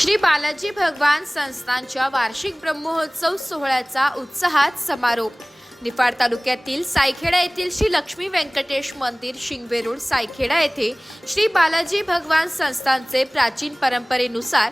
श्री बालाजी भगवान संस्थानच्या वार्षिक ब्रह्मोत्सव सोहळ्याचा उत्साहात समारोप। निफाड तालुक्यातील सायखेडा येथील श्री लक्ष्मी व्यंकटेश मंदिर शिंगवे रोड सायखेडा येथे श्री बालाजी भगवान संस्थानचे प्राचीन परंपरेनुसार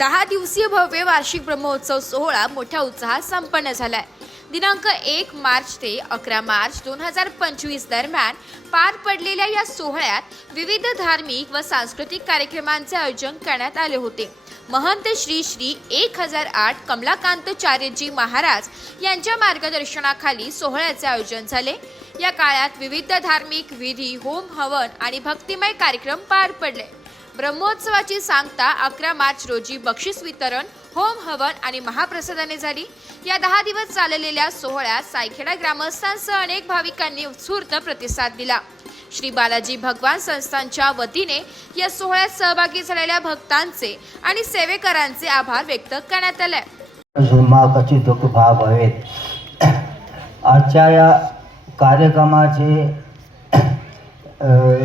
10 दिवसीय भव्य वार्षिक ब्रह्मोत्सव सोहळा मोठ्या उत्साहात संपन्न झालाय। दिनांक 1 मार्च ते 11 मार्च 2025 दरम्यान पार पडलेल्या या सोहळ्यात विविध धार्मिक व सांस्कृतिक कार्यक्रमांचे आयोजन करण्यात आले होते। महंत श्री श्री 1008 कमलाकांतचार्यजी महाराज यांच्या मार्गदर्शनाखाली सोहळ्याचे आयोजन झाले। या काळात विविध धार्मिक विधी, होम हवन आणि भक्तिमय कार्यक्रम पार पडले। ब्रह्मोत्सवाची सांगता 11 मार्च रोजी बक्षीस वितरण, होम हवन आणि महाप्रसादाने झाली। या 10 दिवस चाललेल्या सोहळ्यात सायखेडा ग्रामस्थांसह अनेक भाविकांनी उत्स्फूर्त प्रतिसाद दिला। श्री बालाजी भगवान संस्थानच्या वतीने या सोहळ्यात सहभागी झालेल्या भक्तांचे आणि सेवेकरांचे आभार व्यक्त करण्यात आले। कशी दुःख भाव हवेत। आजच्या या कार्यक्रमाचे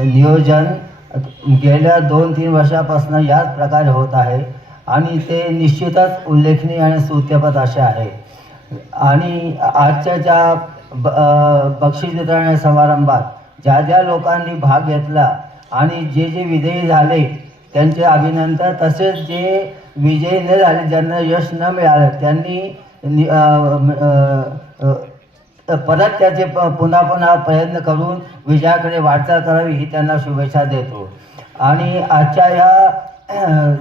नियोजन गेल्या 2-3 वर्षापासून याच प्रकारे होत आहे आणि ते निश्चितच उल्लेखनीय आणि स्तुत्यपद असे आहे। आणि आजच्या ज्या बक्षीस वितरण समारंभात ज्या लोकांनी भाग घेतला आणि जे विजयी झाले त्यांचे अभिनंदन, तसेच जे विजयी न झाले, ज्यांना यश न मिळालं, त्यांनी परत त्याचे पुन्हा प्रयत्न करून विजयाकडे वाटचाल करावी ही त्यांना शुभेच्छा देतो। आणि आजच्या या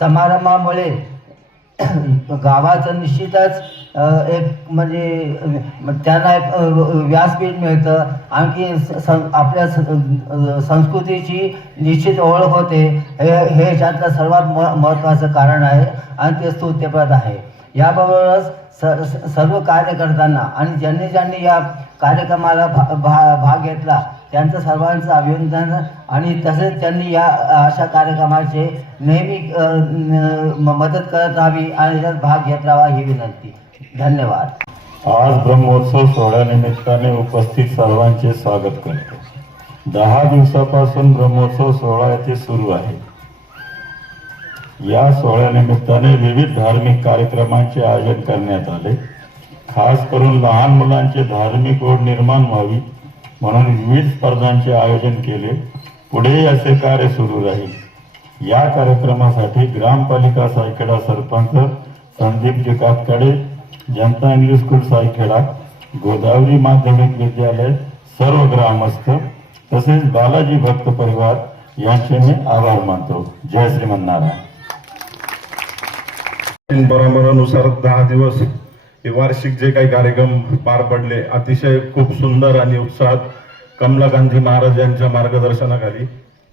समारंभामुळे गावाचं निश्चितच एक म्हणजे त्यांना एक व्यासपीठ मिळतं, आणखी आपल्या संस्कृतीची निश्चित ओळख होते। हे याच्यातलं सर्वात महत्त्वाचं कारण आहे आणि ते स्तुत्यप्रद आहे। याबरोबरच सर्व कार्यकर्त्यांना आणि ज्यांनी या कार्यक्रमाला भाग घेतला त्यांचं सर्वांचं अभिनंदन आणि तसेच त्यांनी या अशा कार्यक्रमाचे नेहमी मदत करत राहावी आणि त्यात भाग घेत राहावा ही विनंती। धन्यवाद। आज ब्रह्मोत्सव सोहळ्यानिमित्ताने उपस्थित सर्वांचे स्वागत करतो। 10 दिवसापासून ब्रह्मोत्सव सोहळा येथे सुरू आहे। या सोहळ्यानिमित्ताने विविध धार्मिक कार्यक्रमांचे आयोजन करण्यात आले। खास करून लहान मुलांचे धार्मिक ओढ निर्माण व्हावी म्हणून विविध स्पर्धांचे आयोजन केले। पुढे असे कार्य सुरू राहील। या कार्यक्रमासाठी ग्रामपालिका सायखेडा सरपंच संदीपजी कातकडे, जनता इंग्लिश स्कूल सायखेडा, गोदावरी माध्यमिक विद्यालय, सर्व ग्रामस्थ तसेच बालाजी भक्त परिवार यांचे मी आभार मानतो। जय श्रीमन्नारायण। परंपरेनुसार 10 दिवस हे वार्षिक जे काही कार्यक्रम पार पडले अतिशय खूप सुंदर आणि उत्साहात कमलाकांतजी महाराज यांच्या मार्गदर्शनाखाली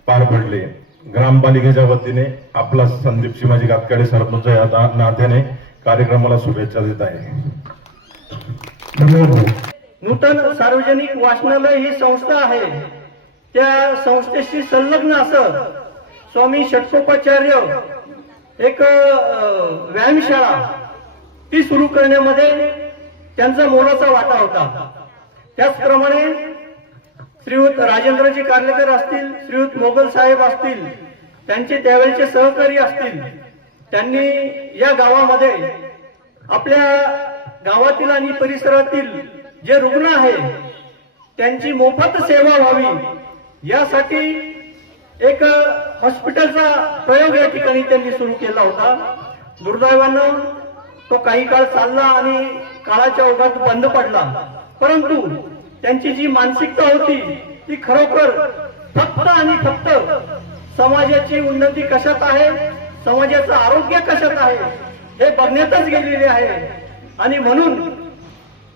पार पडले। ग्रामपालिकेच्या वतीने आपला संदीप शिवाजी कातकडे सरपंच या नात्याने कार्यक्रमाला शुभेच्छा देत आहे। नूतन सार्वजनिक वाचनालय ही संस्था आहे। त्या संस्थेशी संलग्न असं स्वामी षटकोपाचार्य एक व्यायामशाळा ती सुरू करण्यामध्ये त्यांचा मोलाचा वाटा होता। त्याचप्रमाणे श्रीयुत राजेंद्रजी कार्लेकर असतील, श्रीयुत मोगल साहेब असतील, त्यांचे त्यावेळेचे सहकारी असतील, त्यांनी या गावामध्ये आपल्या गावातील आणि परिसरातील जे रुग्ण आहे त्यांची मोफत सेवा व्हावी यासाठी एक हॉस्पिटलचा प्रयोग या ठिकाणी त्यांनी सुरू केला होता। दुर्दैवानं तो काही काळ चालला आणि काळाच्या ओघात बंद पडला, परंतु त्यांची जी मानसिकता होती ती खरोखर फक्त आणि फक्त समाजाची उन्नती कशात आहे, समाजाचं आरोग्य कशात आहे हे बघण्यातच गेलेले आहे। आणि म्हणून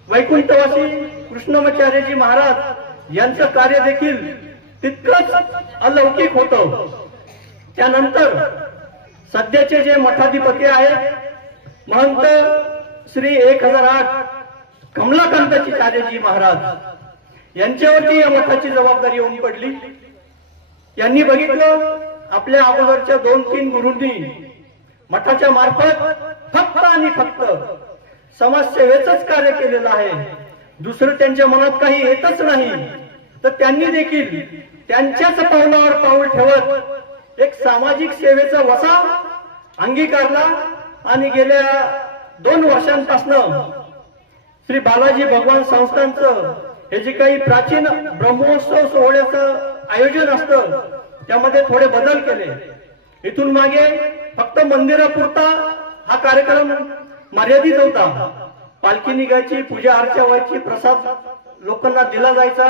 वैकुंठवासी कृष्णमाचार्यजी महाराज यांचं कार्य देखील तितकंच अलौकिक होतं। त्यानंतर सध्याचे जे मठाधिपती आहेत महंत श्री 1008 कमलाकांतचार्यजी महाराज यांच्यावरती या मठाची जबाबदारी येऊन पडली। यांनी बघितलं आपल्या अगोदरच्या 2-3 गुरूंनी मठाच्या मार्फत फक्त आणि फक्त समाजसेवेचंच कार्य केलेलं आहे, दुसरं त्यांच्या मनात काही येतच नाही। तर त्यांनी देखील त्यांच्याच पावलावर पाऊल ठेवत एक सामाजिक सेवेचा वसा अंगीकारला आणि गेल्या 2 वर्षांपासून श्री बालाजी भगवान संस्थांचं हे जे काही प्राचीन ब्रह्मोत्सव सोहळ्याचं आयोजन असतं त्यामध्ये थोडे बदल केले. इथून मागे फक्त मंदिरापुरता हा कार्यक्रम मर्यादित होता. पालखी निघायची, पूजा अर्चा व्हायची, प्रसाद लोकांना दिला जायचा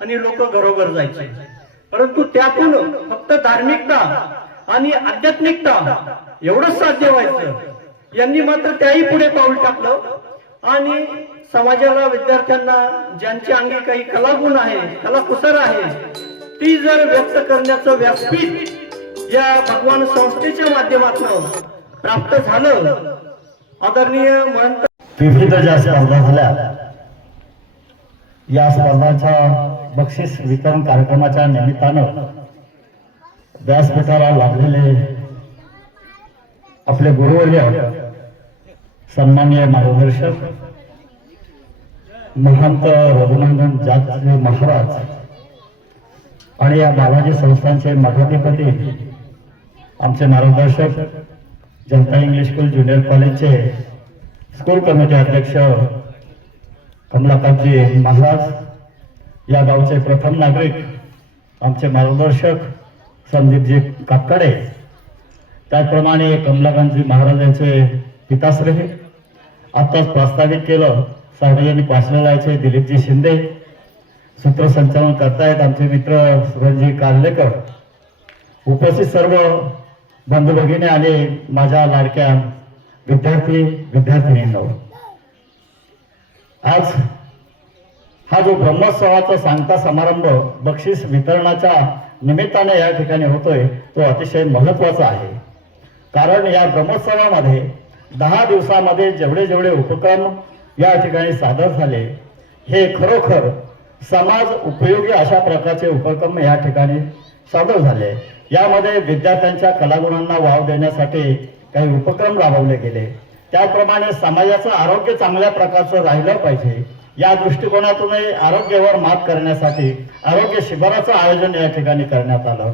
आणि लोक घरोघर जायचे. परंतु त्यातून फक्त धार्मिकता आणि आध्यात्मिकता एवढंच साध्य व्हायचं. यांनी मात्र त्याही पुढे पाऊल टाकलं आणि समाजाला, विद्यार्थ्यांना ज्यांच्या अंगी काही कलागुण आहे, कलाकुसर आहे, ती जर व्यक्त करण्याचं व्यासपीठ या भगवान संस्थेच्या माध्यमातून प्राप्त झालं. आदरणीय महंत विविध ज्या स्पर्धा झाल्या, या स्पर्धांच्या बक्षीस वितरण कार्यक्रमाच्या निमित्तानं व्यासपीठाला लाभलेले आपले गुरुवर्य, सन्माननीय मार्गदर्शक महंत रघुनंदन जात्रे महाराज आणि या बालाजी संस्थांचे मठाधिपती, आमचे मार्गदर्शक, जनता इंग्लिश स्कूल ज्युनियर कॉलेजचे स्कूल कमिटी अध्यक्ष कमलाकांतजी महाराज, या गावचे प्रथम नागरिक आमचे मार्गदर्शक संदीपजी कातकडे, त्याचप्रमाणे कमलाकांतजी महाराज यांचे पिताश्री, आत्ताच प्रस्तावित केलं सार्वजनिक वाचनालयाचे दिलीपजी शिंदे, सूत्रसंचालन करतायत आमचे मित्र सुरंजी कार्लेकर, उपस्थित सर्व बंधू भगिनी आणि माझ्या लाडक्या विद्यार्थी विद्यार्थिनींनो, आज हा जो ब्रह्मोत्सवाचा सांगता समारंभ बक्षीस वितरणाच्या निमित्ताने या ठिकाणी होतोय तो अतिशय महत्त्वाचा आहे. कारण या ब्रह्मोत्सवामध्ये 10 दिवसामध्ये जेवढे जेवढे उपक्रम या ठिकाणी सादर झाले, हे खरोखर समाज उपयोगी अशा प्रकारचे उपक्रम या ठिकाणी सादर झाले. यामध्ये विद्यार्थ्यांच्या कलागुणांना वाव देण्यासाठी काही उपक्रम राबवले गेले. त्याचप्रमाणे समाजाचं आरोग्य चांगल्या प्रकारचं राहिलं पाहिजे या दृष्टिकोनातूनही आरोग्यावर मात करण्यासाठी आरोग्य शिबिराचं आयोजन या ठिकाणी करण्यात आलं.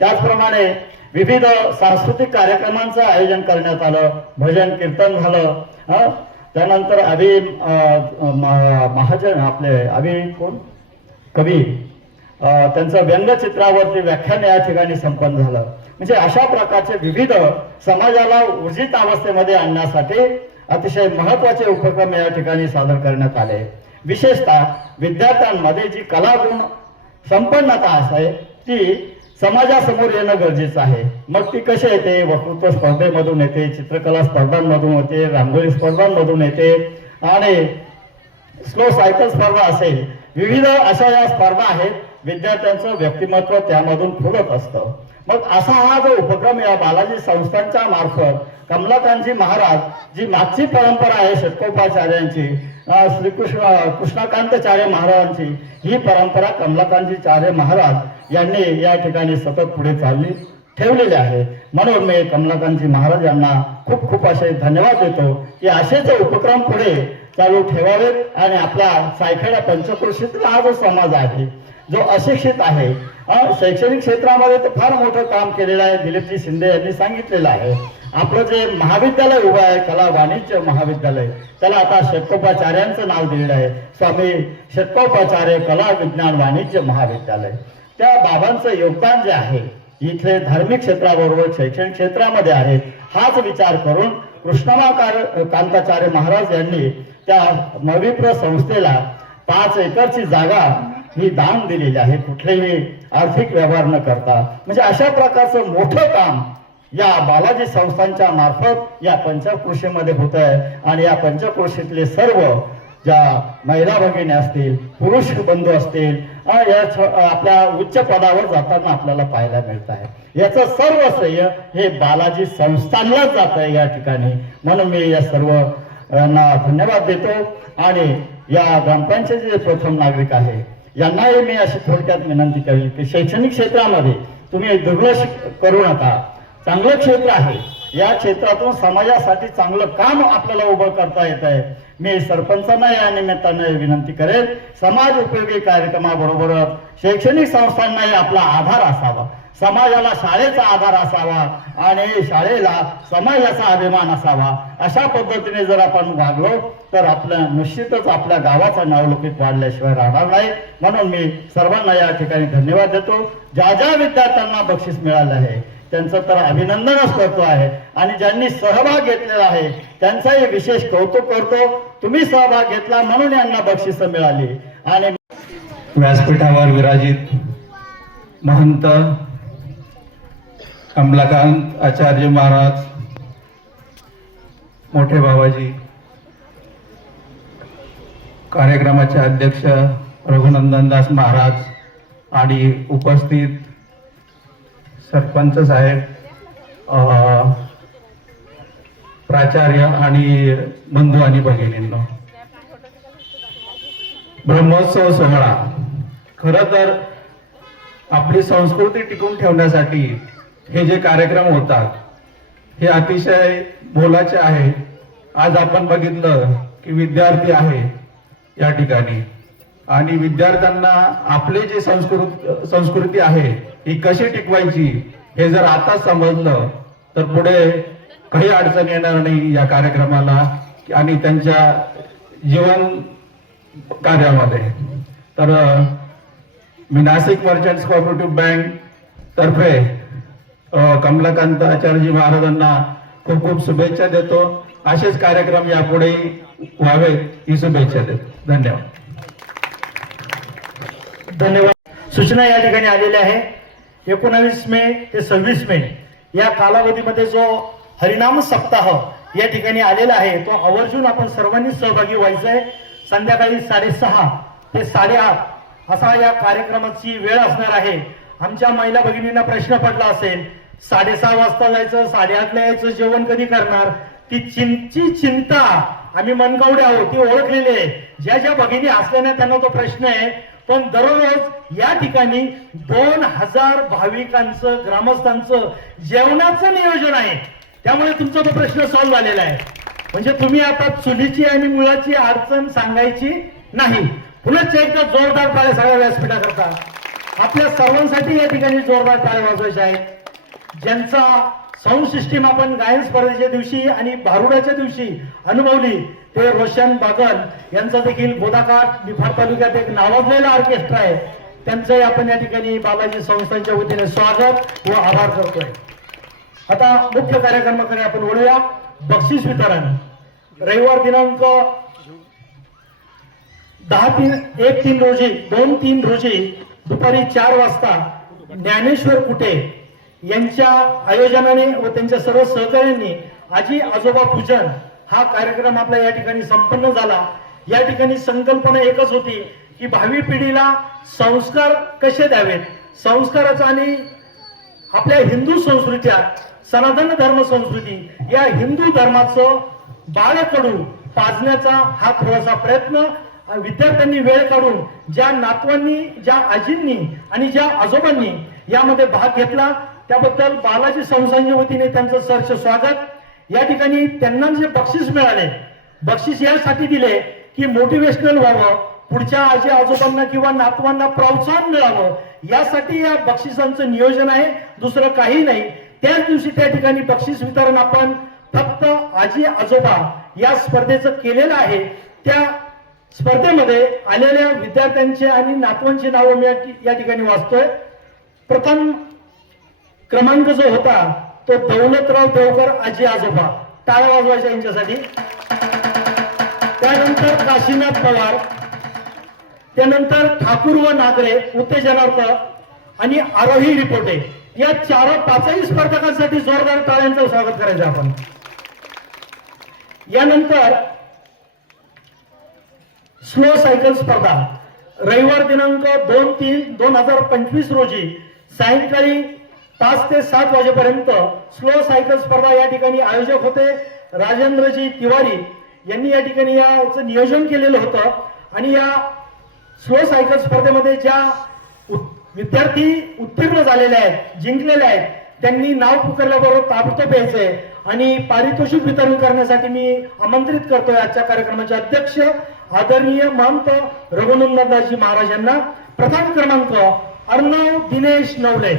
त्याचप्रमाणे विविध सांस्कृतिक कार्यक्रमांचं आयोजन करण्यात आलं. भजन कीर्तन झालं. त्यानंतर महाजन आपले कोण कवी, त्यांचं व्यंगचित्रावरती व्याख्यान या ठिकाणी संपन्न झालं. म्हणजे अशा प्रकारचे विविध समाजाला ऊर्जित अवस्थेमध्ये आणण्यासाठी अतिशय महत्त्वाचे उपक्रम या ठिकाणी सादर करण्यात आले. विशेषतः विद्यार्थ्यांमध्ये जी कलागुण संपन्नता आहे ती समाजासमोर येणं गरजेचं आहे. मग ती कशी येते? वक्तृत्व स्पर्धेमधून येते, चित्रकला स्पर्धांमधून येते, रांगोळी स्पर्धांमधून येते आणि स्लो सायकल स्पर्धा असेल. विविध अशा या स्पर्धा आहेत. विद्यार्थ्यांचं व्यक्तिमत्व त्यामधून फुलत असतं. मग असा हा जो उपक्रम या बालाजी संस्थांच्या मार्फत कमलाकांतजी महाराज, जी मागची परंपरा आहे षटकोपाचार्यांची, कृष्णकांताचार्य महाराजांची, ही परंपरा कमलाकांतजी महाराज यांनी या ठिकाणी सतत पुढे चालली ठेवलेली आहे. म्हणून मी कमलाकांतजी महाराज यांना खूप खूप असे धन्यवाद देतो की असेच उपक्रम पुढे चालू ठेवावेत आणि आपला सायखेडा पंचक्रोशीतील हा जो समाज आहे, जो अशिक्षित आहे, शैक्षणिक क्षेत्रामध्ये तर फार मोठं काम केलेलं आहे. दिलीपजी शिंदे यांनी सांगितलेलं आहे. आपलं जे महाविद्यालय उभं आहे, कला वाणिज्य महाविद्यालय, त्याला आता षटकोपाचार्यांचं नाव दिलेलं आहे, स्वामी षटकोपाचार्य कला विज्ञान वाणिज्य महाविद्यालय. त्या बाबांचं योगदान जे आहे इथे धार्मिक क्षेत्राबरोबर शैक्षणिक क्षेत्रामध्ये आहे. हाच विचार करून कृष्णकांताचार्य महाराज यांनी त्या मविप्र संस्थेला 5 एकरची जागा ही दान दिलेली आहे, कुठलेही आर्थिक व्यवहार न करता. म्हणजे अशा प्रकारचं मोठं काम या बालाजी संस्थांच्या मार्फत या पंचक्रोशीमध्ये होत आहे. आणि या पंचक्रोशीतले सर्व ज्या महिला भगिनी असतील, पुरुष बंधू असतील, आपल्या उच्च पदावर जाताना आपल्याला पाहायला मिळत आहे. याचं सर्व श्रेय हे बालाजी संस्थांनाच जात आहे या ठिकाणी. म्हणून मी या सर्वांना धन्यवाद देतो. आणि या ग्रामपंचायतीचे प्रथम नागरिक आहे यांनाही मी अशी थोडक्यात विनंती करेल की शैक्षणिक क्षेत्रामध्ये तुम्ही दुर्लक्ष करू नका. चांगलं क्षेत्र आहे. या क्षेत्रातून समाजासाठी चांगलं काम आपल्याला उभं करता येत आहे. मी सरपंचांना या निमित्ताने विनंती करेल, समाज उपयोगी कार्यक्रमाबरोबर शैक्षणिक संस्थांनाही आपला आधार असावा. समाजाला शाळेचा आधार असावा आणि शाळेला समाजाचा अभिमान असावा. अशा पद्धतीने जर आपण वागलो तर आपल्या निश्चितच आपल्या गावाचं नावलौकिक वाढल्याशिवाय राहणार नाही. म्हणून मी सर्वांना या ठिकाणी धन्यवाद देतो. ज्या ज्या विद्यार्थ्यांना बक्षीस मिळालं आहे त्यांचं तर अभिनंदनच करतो आहे आणि ज्यांनी सहभाग घेतलेला आहे त्यांचाही विशेष कौतुक करतो. तुम्ही सहभाग घेतला म्हणून यांना बक्षिसं मिळाली. आणि व्यासपीठावर विराजित महंत कमलाकांत आचार्य महाराज, मोठे बाबाजी, कार्यक्रमाचे अध्यक्ष रघुनंदनदास महाराज आणि उपस्थित सरपंच साहेब, प्राचार्य आणि बंधू आणि भगिनींनो, ब्रह्मोत्सव सोहळा खरं तर आपली संस्कृती टिकून ठेवण्यासाठी हे जे कार्यक्रम होतात हे अतिशय मोलाचे आहे. आज आपण बघितलं की विद्यार्थी आहे या ठिकाणी आणि विद्यार्थ्यांना आपली जी संस्कृती आहे ही कशी टिकवायची हे जर आता समजलं तर पुढे काही अडचण येणार नाही या कार्यक्रमाला आणि त्यांच्या जीवन कार्यामध्ये. तर मी नाशिक मर्चंट्स कोऑपरेटिव्ह बँक तर्फे कमलाकांत आचार्यजी महाराजांना खूप खूप शुभेच्छा देतो. असेच कार्यक्रम यापुढे व्हावेत ही शुभेच्छा देतो. धन्यवाद. धन्यवाद. सूचना या ठिकाणी आलेल्या आहे. 19 मे ते 26 मे या कालावधीमध्ये जो हरिनाम सप्ताह या ठिकाणी आलेला आहे तो आवर्जून आपण सर्वांनी सहभागी व्हायचं आहे. संध्याकाळी 6:30 ते 8:30 असा या कार्यक्रमाची वेळ असणार आहे. आमच्या महिला भगिनींना प्रश्न पडला असेल 6:30 वाजता जायचं, 8:30ला यायचं, जेवण कधी करणार, ती चिंता आम्ही मनगावडे आहोत ती ओळखलेली आहे. ज्या ज्या भगिनी असल्या ना त्यांना तो प्रश्न आहे. पण दररोज या ठिकाणी 2000 भाविकांचं ग्रामस्थांचं जेवणाचं नियोजन आहे. त्यामुळे तुमचा तो प्रश्न सॉल्व्ह झालेला आहे. म्हणजे तुम्ही आता चुलीची आणि मुळाची अडचण सांगायची नाही. पुन्हा एकदा जोरदार टाळ्या सगळ्या व्यासपीठाकरता आपल्या सर्वांसाठी या ठिकाणी जोरदार टाळ्या वाजवायच्या आहेत. ज्यांचा साऊंड सिस्टीम आपण गायन स्पर्धेच्या दिवशी आणि भारुडाच्या दिवशी अनुभवली ते रोशन बागल यांचा देखील बोधाकाठ निफाड तालुक्यात एक नावाजलेला ऑर्केस्ट्रा आहे. त्यांचंही आपण या ठिकाणी बालाजी संस्थांच्या वतीने स्वागत व आभार करतोय. आता मुख्य कार्यक्रमाकडे आपण वळूया. बक्षीस वितरण रविवार दिनांक 2-3 रोजी दुपारी 4 वाजता ज्ञानेश्वर कुटे यांच्या आयोजनाने व त्यांच्या सर्व सहकार्यांनी आजी आजोबा पूजन हा कार्यक्रम आपला या ठिकाणी संपन्न झाला. या ठिकाणी संकल्पना एकच होती की भावी पिढीला संस्कार कसे द्यावेत. संस्काराचा आणि आपल्या हिंदू संस्कृत्या सनातन धर्म संस्कृती या हिंदू धर्माचं बाळकडू पाजण्याचा हा थोडासा प्रयत्न विद्यार्थ्यांनी वेळ काढून ज्या नातवांनी, ज्या आजींनी आणि ज्या आजोबांनी यामध्ये भाग घेतला त्याबद्दल बालाजी संस्थांच्या वतीने त्यांचं सहर्ष स्वागत. या ठिकाणी त्यांना जे बक्षीस मिळाले, बक्षीस यासाठी दिले की मोटिवेशनल व्हावं, पुढच्या आजी आजोबांना किंवा नातवांना प्रोत्साहन मिळावं यासाठी या बक्षिसांचं नियोजन आहे. दुसरं काही नाही. त्याच दिवशी त्या ठिकाणी बक्षीस वितरण आपण फक्त आजी आजोबा या स्पर्धेचं केलेलं आहे. त्या स्पर्धेमध्ये आलेल्या विद्यार्थ्यांचे आणि नातवांची नावं मी या ठिकाणी वाचतोय. प्रथम क्रमांक जो होता तो दौलतराव देवकर आजी आजोबा, टाळ्या वाजवायच्या यांच्यासाठी. त्यानंतर काशीनाथ पवार, त्यानंतर ठाकूर व नागरे उत्तेजनार्थ आणि आरोही रिपोर्टे या 4-5 स्पर्धकांसाठी जोरदार टाळ्यांचं स्वागत करायचं आपण. यानंतर स्लो सायकल स्पर्धा रविवार दिनांक 2-3-2025 रोजी सायंकाळी 5 ते 7 वाजेपर्यंत स्लो सायकल स्पर्धा या ठिकाणी आयोजक होते राजेंद्रजी तिवारी यांनी या ठिकाणी याचं नियोजन केलेलं होतं. आणि या स्लो सायकल स्पर्धेमध्ये ज्या विद्यार्थी उत्तीर्ण झालेले आहेत, जिंकलेले आहेत, त्यांनी नाव पुकारल्याबरोबर ताबडतोब यायचंय आणि पारितोषिक वितरण करण्यासाठी मी आमंत्रित करतोय आजच्या कार्यक्रमाचे अध्यक्ष आदरणीय महंत रघुनंदनदासजी महाराज यांना. प्रथम क्रमांक अर्णव दिनेश नवले,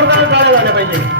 जोरदार टाळ्या झाल्या पाहिजे.